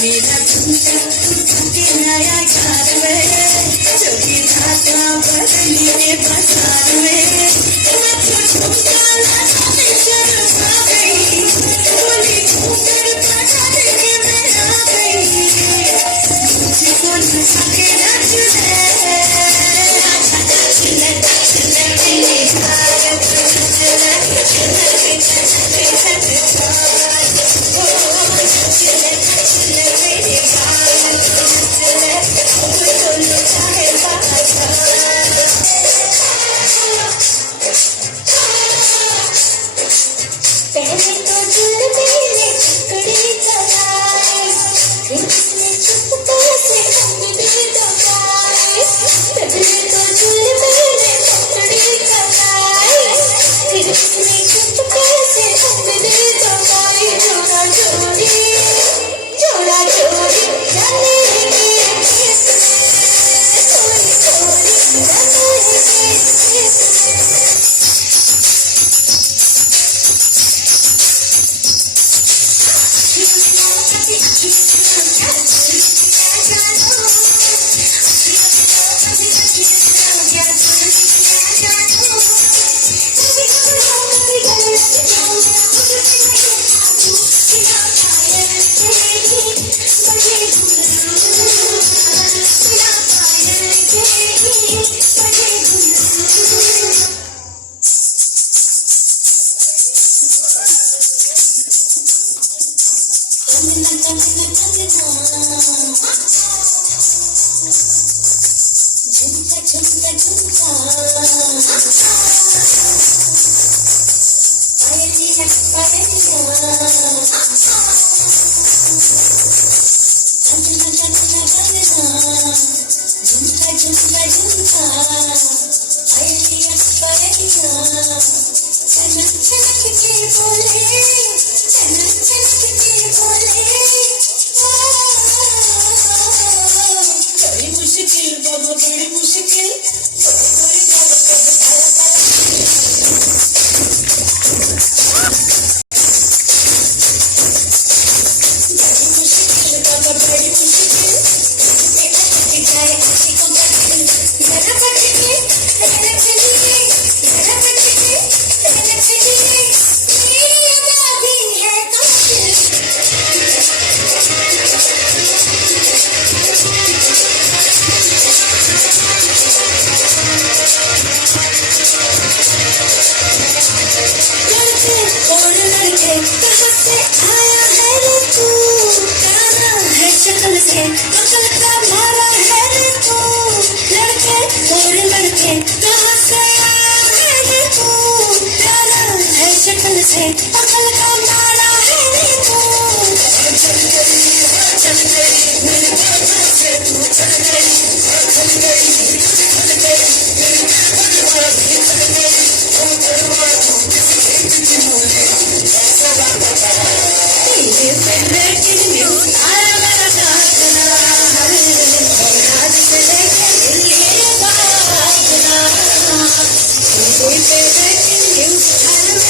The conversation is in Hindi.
मेरा झूठा नया यार में जो कि धागा बदली बाजार में झूठा आ गई बोली ऊपर बता के मैं आ गई मुझको नशा के रच पहले तो दिल मेरे टुकड़े चलाए फिर उसने चुपके से अंगूठी दबाए पहले तो दिल मेरे टुकड़े चलाए फिर उसने चुपके से अंगूठी दबाए जोड़ा जोड़ी जाने you